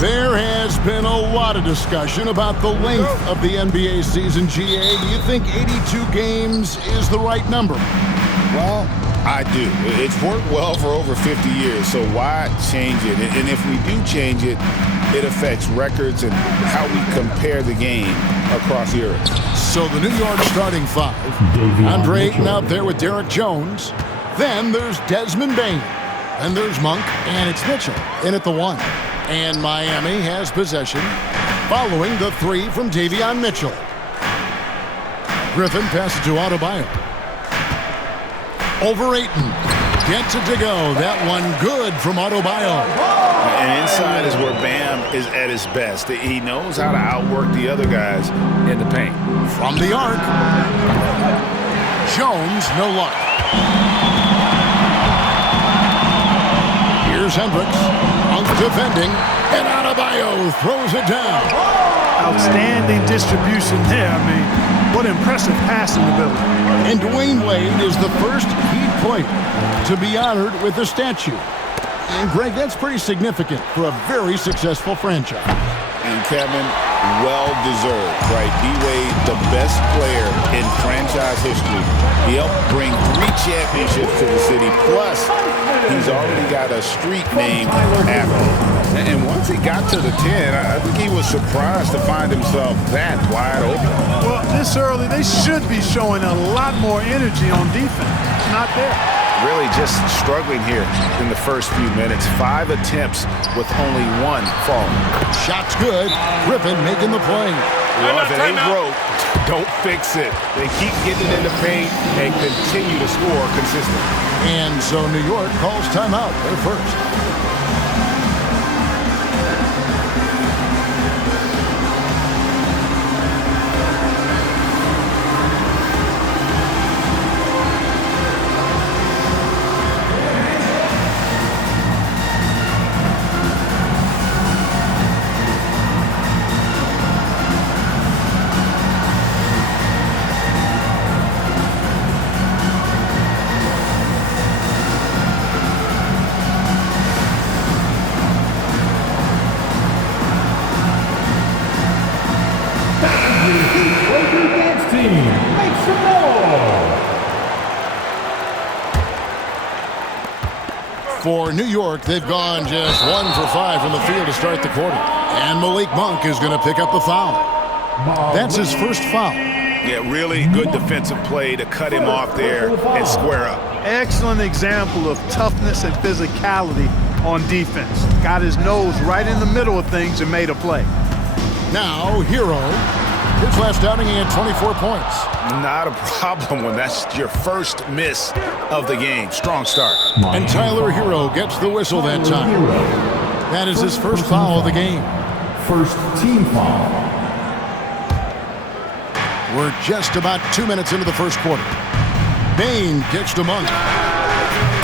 There has been a lot of discussion about the length of the NBA season, GA. Do you think 82 games is the right number? Well, I do. It's worked well for over 50 years, so why change it? And if we do change it, it affects records and how we compare the game across Europe. So the New York starting five. Andre Ayton out there with Derek Jones. Then there's Desmond Bane. And there's Monk, and it's Mitchell in at the one. And Miami has possession following the three from Davion Mitchell. Griffin passes to Adebayo. Over Ayton. Gets it to go. That one good from Adebayo. And inside is where Bam is at his best. He knows how to outwork the other guys in the paint. From the arc. Jones, no luck. Here's Hendricks. Monk defending. And Adebayo throws it down. Outstanding distribution there. I mean, what impressive passing ability. And Dwayne Wade is the first Heat player to be honored with a statue. And Greg, that's pretty significant for a very successful franchise. And Kevin, well-deserved, right? D-Wade, the best player in franchise history. He helped bring 3 championships to the city. Plus, he's already got a street named after him. And once he got to the 10, I think he was surprised to find himself that wide open. Well, this early, they should be showing a lot more energy on defense. It's not there. Really just struggling here in the first few minutes. 5 attempts with only 1 falling. Shot's good. Griffin making the play. Well, if it ain't broke, don't fix it. They keep getting it in the paint and continue to score consistently. And so New York calls timeout. They're first. For New York, they've gone just 1 for 5 from the field to start the quarter. And Malik Monk is going to pick up the foul. That's his first foul. Yeah, really good defensive play to cut him off there and square up. Excellent example of toughness and physicality on defense. Got his nose right in the middle of things and made a play. Now, Hero. His last outing, he had 24 points. Not a problem when that's your first miss of the game. Strong start. And Tyler Hero gets the whistle that time. That is his first foul of the game. First team foul. We're just about 2 minutes into the first quarter. Bane kicks to Monk.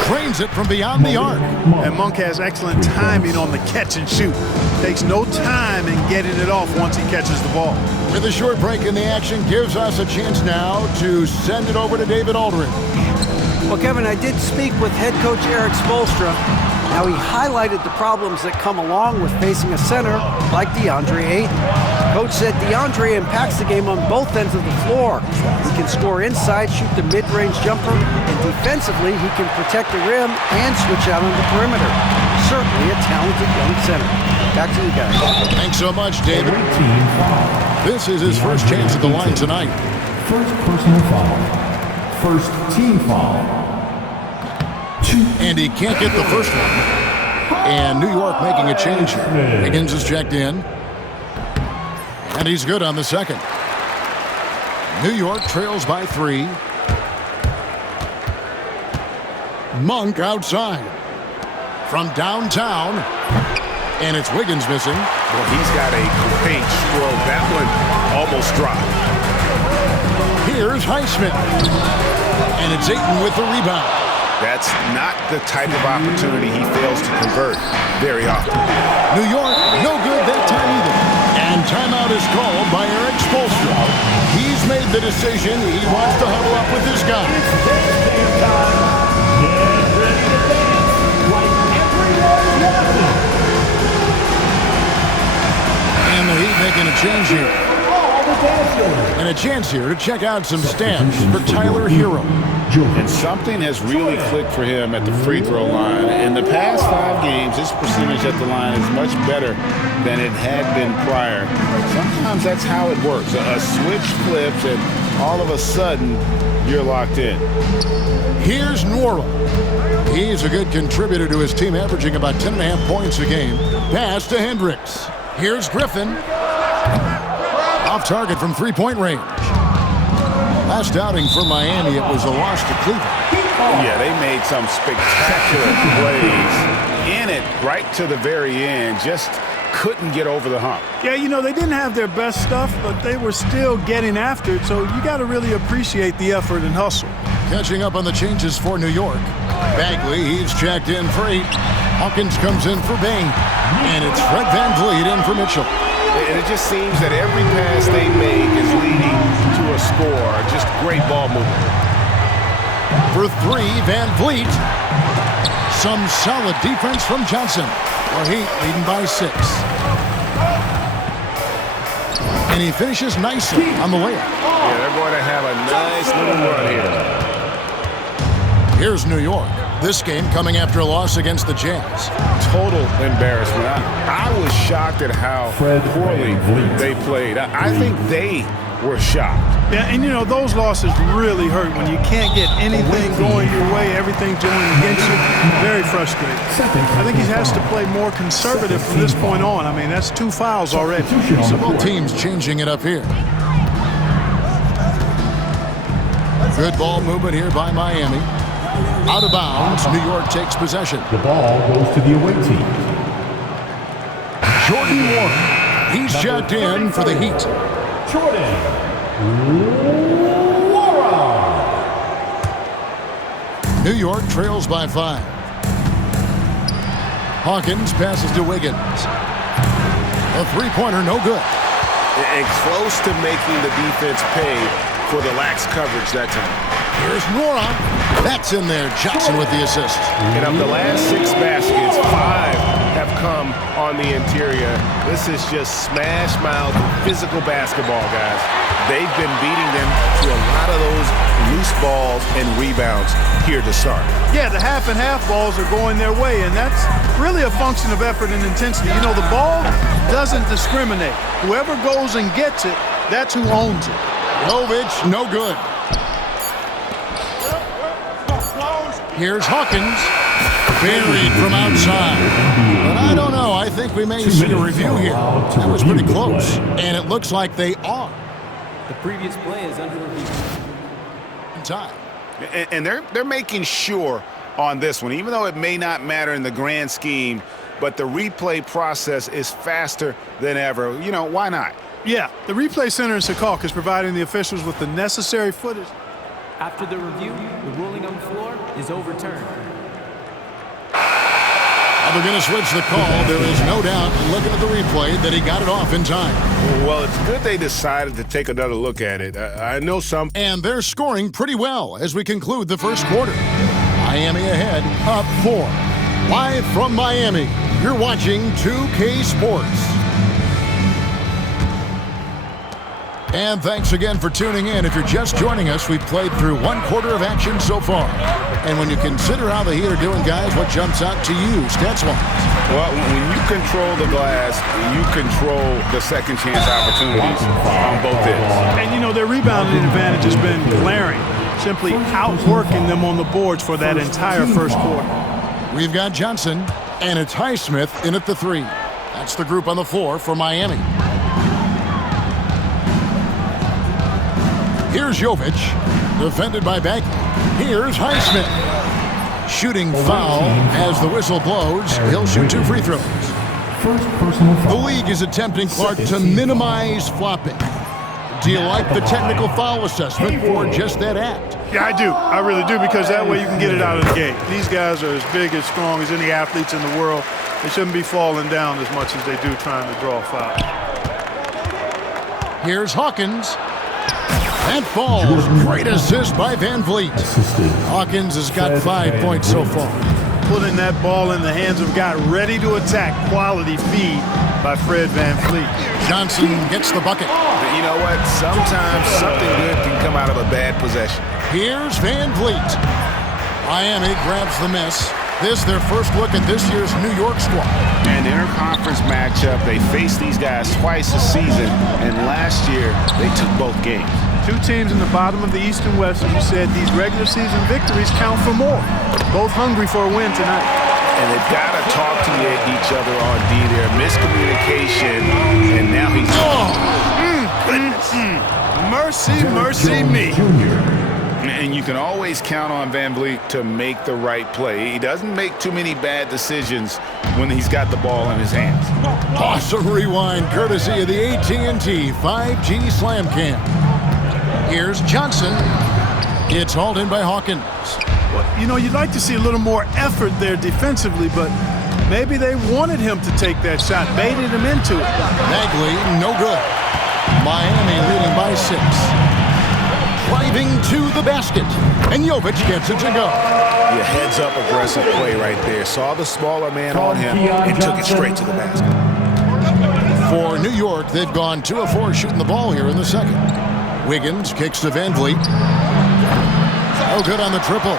Cranes it from beyond the arc. And Monk has excellent timing on the catch and shoot. Takes no time in getting it off once he catches the ball. With a short break in the action, gives us a chance now to send it over to David Aldridge. Well, Kevin, I did speak with head coach Eric Spoelstra. Now, he highlighted the problems that come along with facing a center like DeAndre Ayton. Coach said DeAndre impacts the game on both ends of the floor. He can score inside, shoot the mid-range jumper, and defensively, he can protect the rim and switch out on the perimeter. Certainly a talented young center. Back to you guys. Thanks so much, David. This is his first chance at the line tonight. First personal foul. First team foul. And he can't get the first one. And New York making a change here. Higgins is checked in. And he's good on the second. New York trails by 3. Monk outside. From downtown. And it's Wiggins missing. Well, he's got a great stroke. That one almost dropped. Here's Highsmith. And it's Ayton with the rebound. That's not the type of opportunity he fails to convert very often. New York, no good that time either. And timeout is called by Eric Spoelstra. He's made the decision. He wants to huddle up with his guys. Get ready to dance like everyone's watching. 1 change here. And a chance here to check out some stats for Tyler Hero. And something has really clicked for him at the free throw line. In the past 5 games, his percentage at the line is much better than it had been prior. Sometimes that's how it works. A switch flips and all of a sudden you're locked in. Here's Nora. He's a good contributor to his team, averaging about 10.5 points a game. Pass to Hendricks. Here's Griffin. Off target from three-point range. Last outing for Miami, it was a loss to Cleveland. Yeah, they made some spectacular plays in it right to the very end. Just couldn't get over the hump. Yeah, you know, they didn't have their best stuff, but they were still getting after it, so you got to really appreciate the effort and hustle. Catching up on the changes for New York. Bagley, he's checked in for 8. Hawkins comes in for Bain. And it's Fred VanVleet in for Mitchell. And it just seems that every pass they make is leading to a score. Just great ball movement. For 3, VanVleet. Some solid defense from Johnson. The Heat leading by 6. And he finishes nicely on the layup. Yeah, they're going to have a nice little run here. Here's New York. This game coming after a loss against the Jazz. Total embarrassment. I was shocked at how poorly they played. I think they were shocked. Yeah, and you know, those losses really hurt when you can't get anything going your way, everything's going against you. Very frustrating. I think he has to play more conservative from this point on. I mean, that's 2 fouls already. So both teams changing it up here. Good ball movement here by Miami. Out of bounds, New York takes possession. The ball goes to the away team. Jordan Warren. He's checked in for the Heat. Jordan Warren. New York trails by 5. Hawkins passes to Wiggins. A three-pointer, no good. And close to making the defense pay for the lax coverage that time. Here's Nora. That's in there. Johnson with the assist. And of the last 6 baskets, 5 have come on the interior. This is just smash-mouth physical basketball, guys. They've been beating them to a lot of those loose balls and rebounds here to start. Yeah, the half and half balls are going their way, and that's really a function of effort and intensity. You know, the ball doesn't discriminate. Whoever goes and gets it, that's who owns it. Jovic, no good. Here's Hawkins. Buried from outside. But I don't know. I think we may see a review here. That was pretty close. And it looks like they are. The previous play is under review. Time. And they're making sure on this one, even though it may not matter in the grand scheme, but the replay process is faster than ever. You know, why not? Yeah, the replay center in Secaucus is providing the officials with the necessary footage. After the review, the ruling on the floor is overturned. They're going to switch the call. There is no doubt, looking at the replay, that he got it off in time. Well, it's good they decided to take another look at it. I know some. And they're scoring pretty well as we conclude the first quarter. Miami ahead, up 4. Live from Miami, you're watching 2K Sports. And thanks again for tuning in. If you're just joining us, we've played through 1 quarter of action so far. And when you consider how the Heat are doing, guys, what jumps out to you, stats-wise? Well, when you control the glass, you control the second chance opportunities on both ends. And, you know, their rebounding advantage has been glaring, simply outworking them on the boards for that entire first quarter. We've got Johnson, and it's Highsmith in at the 3. That's the group on the floor for Miami. Here's Jovic, defended by Bagley. Here's Highsmith. Shooting foul as the whistle blows. He'll shoot 2 free throws. First personal foul. The league is attempting, Clark, to minimize flopping. Do you like the technical foul assessment for just that act? Yeah, I do. I really do, because that way you can get it out of the gate. These guys are as big, as strong as any athletes in the world. They shouldn't be falling down as much as they do trying to draw a foul. Here's Hawkins. That falls. Great assist by VanVleet. Hawkins has got 5 points so far. putting that ball in the hands of a guy ready to attack. Quality feed by Fred VanVleet. Johnson gets the bucket. You know what? Sometimes something good can come out of a bad possession. Here's VanVleet. Miami grabs the miss. This their first look at this year's New York squad. And interconference matchup, they faced these guys twice a season, and last year they took both games. Two teams in the bottom of the East and West, as you said, these regular season victories count for more. Both hungry for a win tonight. And they've got to talk to each other on D there. Miscommunication, and now he's... Mercy, mercy me. And you can always count on VanVleet to make the right play. He doesn't make too many bad decisions when he's got the ball in his hands. Awesome rewind courtesy of the AT&T 5G Slam Cam. Here's Johnson. It's hauled in by Hawkins. Well, you know, you'd like to see a little more effort there defensively, but maybe they wanted him to take that shot, baited him into it. Bagley, no good. Miami leading by 6. Driving to the basket, and Jovic gets it to go. Yeah, heads-up aggressive play right there. Saw the smaller man on him and took it straight to the basket. For New York, they've gone 2 of 4 shooting the ball here in the second. Wiggins kicks to VanVleet. No good on the triple.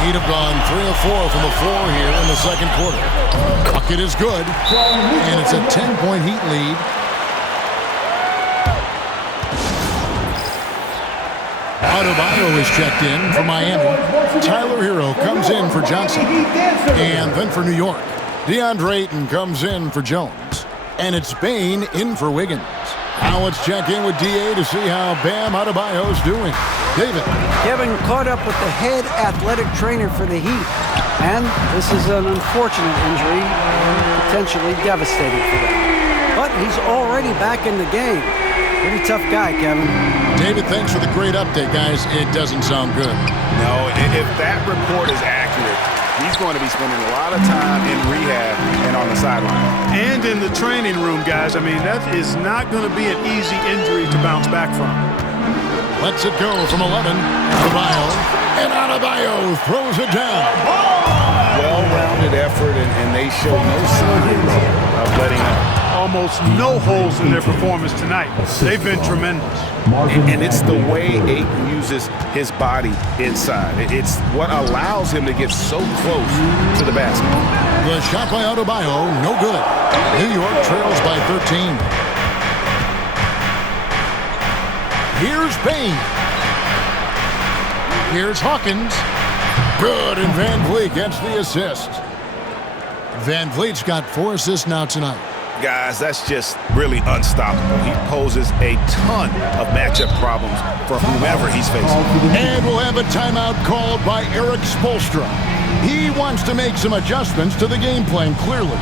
He'd have gone 3 of 4 from the floor here in the second quarter. Bucket is good, and it's a 10-point Heat lead. Adebayo is checked in for Miami. Tyler Hero comes in for Johnson. And then for New York, DeAndre Ayton comes in for Jones. And it's Bane in for Wiggins. Now let's check in with DA to see how Bam Adebayo's doing. David. Kevin caught up with the head athletic trainer for the Heat. And this is an unfortunate injury, potentially devastating for them. But he's already back in the game. Pretty tough guy, Kevin. David, thanks for the great update, guys. It doesn't sound good. No, if that report is accurate, he's going to be spending a lot of time in rehab and on the sideline. And in the training room, guys. I mean, that is not going to be an easy injury to bounce back from. Lets it go from 11. Adebayo. And Adebayo throws it down. Well-rounded effort, and they show no signs of letting up. Almost no holes in their performance tonight. They've been tremendous. And it's the way Ayton uses his body inside. It's what allows him to get so close to the basket. The shot by Adebayo, no good. New York trails by 13. Here's Bane. Here's Hawkins. Good, and VanVleet gets the assist. VanVleet's got 4 assists now tonight. Guys, that's just really unstoppable. He poses a ton of matchup problems for whomever he's facing. And we'll have a timeout called by Erik Spoelstra. He wants to make some adjustments to the game plan, clearly.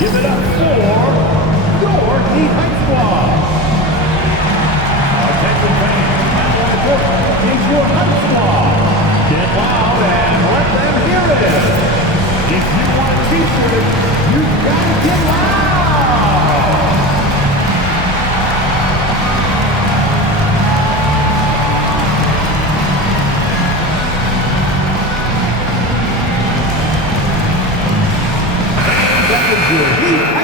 Give it up for your Heat High Squad. Attention fans, it's your High Squad. Get loud and let them hear it. If you want a t-shirt, you've got to get loud.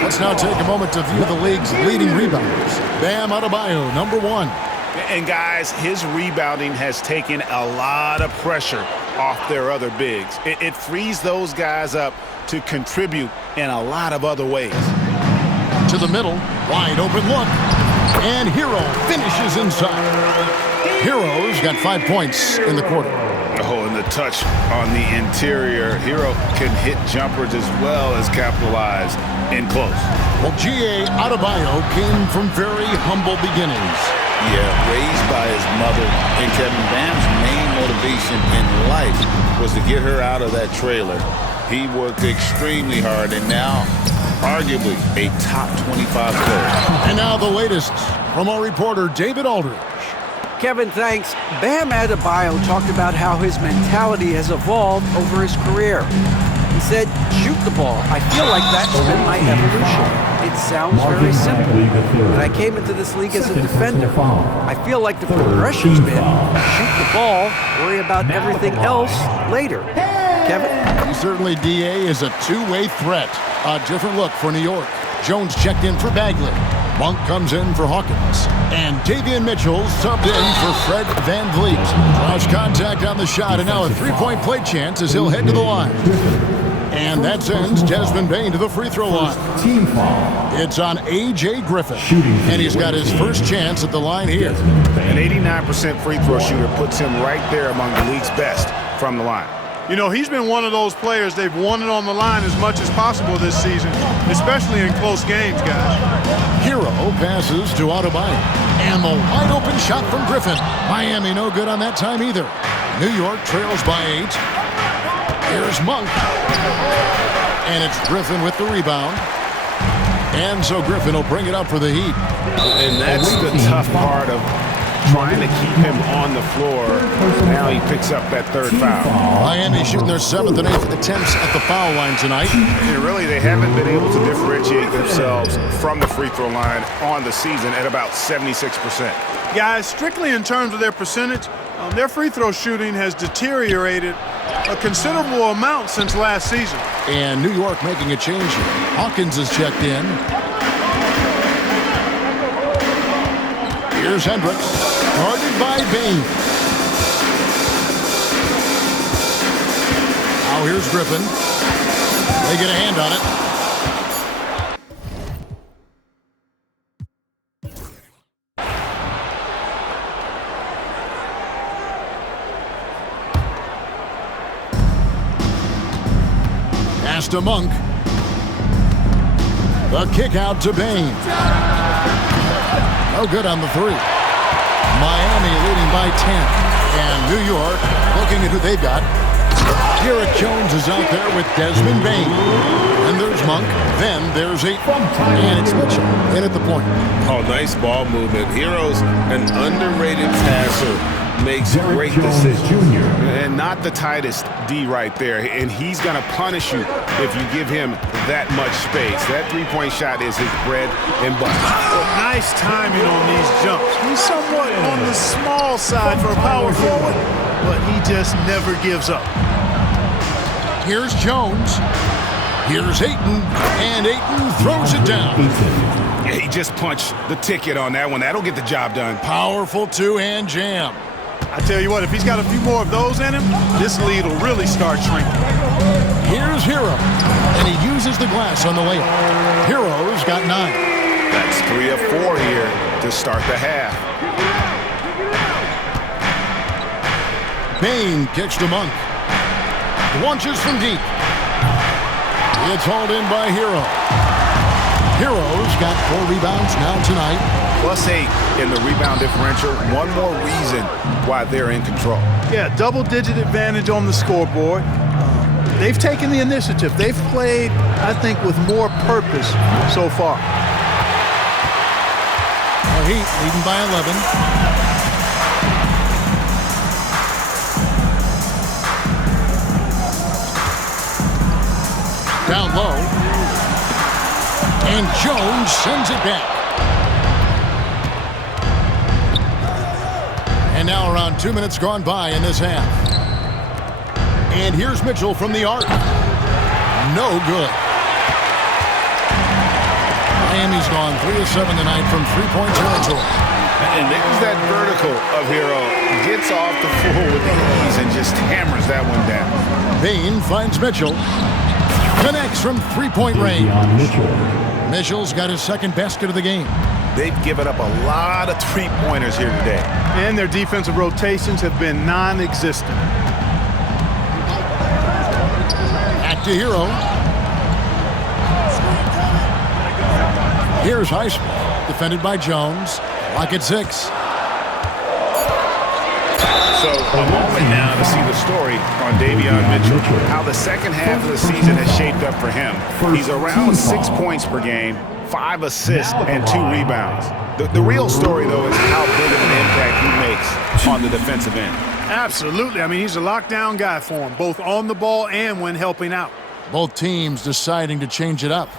Let's now take a moment to view the league's leading rebounders. Bam Adebayo, number 1. And guys, his rebounding has taken a lot of pressure off their other bigs. It frees those guys up to contribute in a lot of other ways. To the middle, wide open look. And Hero finishes inside. Hero's got 5 points in the quarter. Oh, and the touch on the interior. Hero can hit jumpers as well as capitalize in close. Well, G.A. Adebayo came from very humble beginnings. Yeah, raised by his mother. And Kevin, Bam's main motivation in life was to get her out of that trailer. He worked extremely hard, and now, arguably, a top 25 player. And now the latest from our reporter, David Aldridge. Kevin, thanks. Bam Adebayo talked about how his mentality has evolved over his career. He said, shoot the ball. I feel like that's been my evolution. It sounds very simple. When I came into this league as a defender, I feel like the progression's been shoot the ball, worry about everything else later. Kevin? Certainly, D.A. is a two-way threat. A different look for New York. Jones checked in for Bagley. Monk comes in for Hawkins. And Davion Mitchell subbed in for Fred VanVleet. Draws contact on the shot, and now a three-point play chance as he'll head to the line. And that sends Desmond Bane to the free throw line. Team foul. It's on A.J. Griffin. And he's got his first chance at the line here. An 89% free throw shooter puts him right there among the league's best from the line. You know, he's been one of those players they've wanted on the line as much as possible this season, especially in close games, guys. Hero passes to Adebayo. And the wide open shot from Griffin. Miami no good on that time either. New York trails by 8. Here's Monk. And it's Griffin with the rebound. And so Griffin will bring it up for the Heat. And that's the tough part of trying to keep him on the floor. Now he picks up that third foul. Miami shooting their 7th and 8th attempts at the foul line tonight. And really, they haven't been able to differentiate themselves from the free throw line on the season at about 76%. Guys, strictly in terms of their percentage, their free throw shooting has deteriorated a considerable amount since last season. And New York making a change here. Hawkins is checked in. Here's Hendricks, guarded by Bane. Now here's Griffin. They get a hand on it. Pass to Monk. The kick out to Bane. No good on the three. Miami leading by 10. And New York looking at who they've got. Derek Jones is out there with Desmond Bane. And there's Monk. Then there's Ayton. And it's Mitchell in at the point. Oh, nice ball movement. Hero's an underrated passer. Makes great decisions. And not the tightest D right there. And he's going to punish you if you give him that much space. That three-point shot is his bread and butter. Well, nice timing on these jumps. He's somewhat on the small side for a power forward, but he just never gives up. Here's Jones. Here's Ayton. And Ayton throws it down. Yeah, he just punched the ticket on that one. That'll get the job done. Powerful two-hand jam. I tell you what, if he's got a few more of those in him, this lead will really start shrinking. Here's Hero, and he uses the glass on the layup. Hero's got 9. That's 3 of 4 here to start the half. Bane kicks to Monk. Launches from deep. It's hauled in by Hero. Hero's got 4 rebounds now tonight. +8 in the rebound differential. One more reason why they're in control. Yeah, double-digit advantage on the scoreboard. They've taken the initiative. They've played, I think, with more purpose so far. The Heat leading by 11. Down low. And Jones sends it back. And now around 2 minutes gone by in this half. And here's Mitchell from the arc. No good. Miami's gone 3 of 7 tonight from three-point territory. And there's that vertical of Hero. Gets off the floor with ease and just hammers that one down. Bane finds Mitchell. Connects from three-point range. Mitchell's got his second basket of the game. They've given up a lot of three-pointers here today. And their defensive rotations have been non-existent. Back to Hero. Here's Highsmith, defended by Jones. Lock at 6. So a moment now to see the story on Davion Mitchell. How the second half of the season has shaped up for him. He's around 6 points per game, 5 assists, and 2 rebounds. The real story, though, is how big of an impact he makes on the defensive end. Absolutely. I mean, he's a lockdown guy for him, both on the ball and when helping out. Both teams deciding to change it up.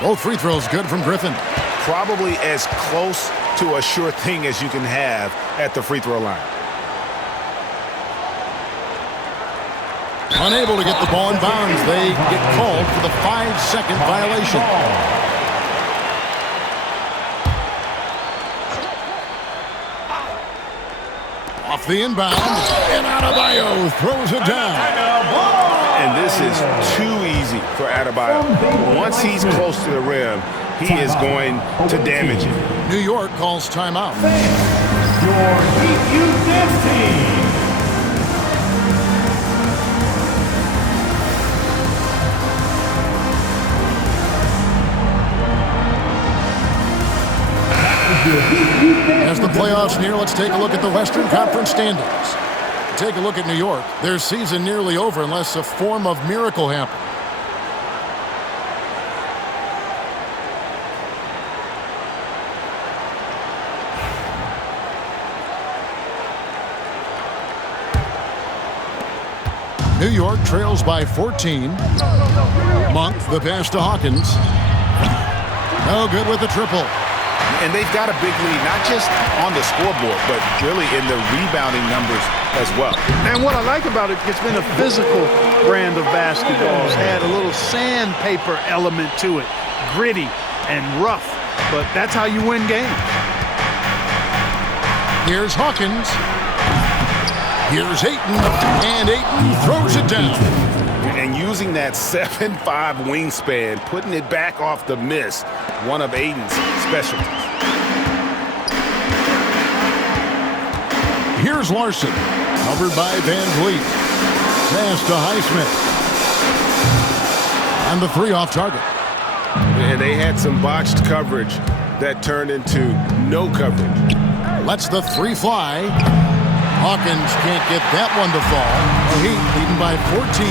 Both free throws good from Griffin. Probably as close to a sure thing as you can have at the free throw line. Unable to get the ball in bounds. They get called for the 5-second violation. Off the inbound, and Adebayo throws it down. And this is too easy for Adebayo. Once he's close to the rim, he is going to damage it. New York calls timeout. Your Heat Youth Dance Team. As the playoffs near, let's take a look at the Western Conference standings. Take a look at New York. Their season nearly over unless a form of miracle happens. New York trails by 14. Monk, the pass to Hawkins. No good with the triple. And they've got a big lead, not just on the scoreboard, but really in the rebounding numbers as well. And what I like about it, it's been a physical brand of basketball. It's had a little sandpaper element to it, gritty and rough, but that's how you win games. Here's Hawkins. Here's Ayton, and Ayton throws it down. And using that 7'5" wingspan, putting it back off the miss, one of Ayton's specialties. Here's Larson, covered by Van Vliet. Pass to Highsmith. And the three off target. And they had some botched coverage that turned into no coverage. Lets the three fly. Hawkins can't get that one to fall. The Heat leading by 14.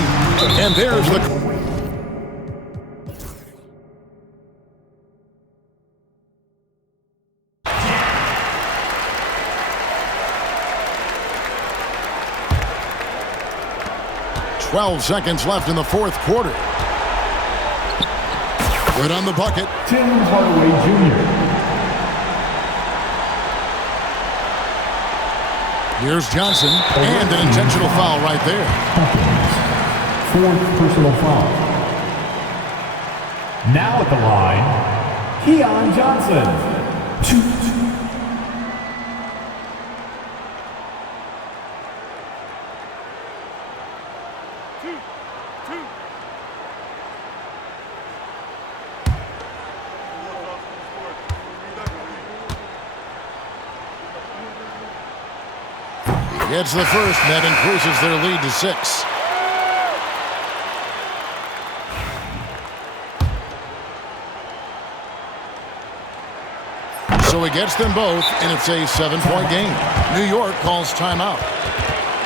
And there's the... "12 seconds left in the fourth quarter. Good on the bucket. Tim Hardaway Jr. Here's Johnson, and an intentional foul right there. Fourth personal foul. Now at the line, Keon Johnson. Gets the first, and that increases their lead to 6. So he gets them both, and it's a 7-point game. New York calls timeout.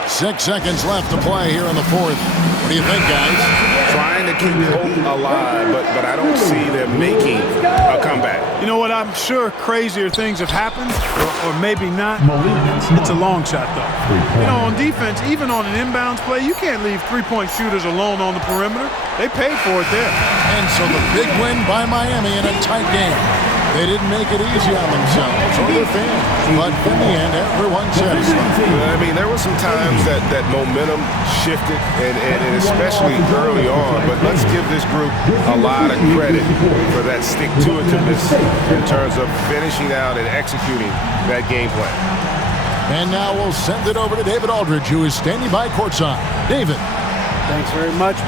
6 seconds left to play here in the fourth. What do you think, guys? Trying to keep hope alive, but I don't see them making a comeback. You know what? I'm sure crazier things have happened, or maybe not. It's a long shot, though. You know, on defense, even on an inbounds play, you can't leave three-point shooters alone on the perimeter. They paid for it there. And so the big win by Miami in a tight game. They didn't make it easy on themselves or their fans, but in the end, everyone satisfied. I mean, there were some times that momentum shifted, and especially early on, but let's give this group a lot of credit for that stick-to-itiveness in terms of finishing out and executing that game plan. And now we'll send it over to David Aldridge, who is standing by courtside. David. Thanks very much.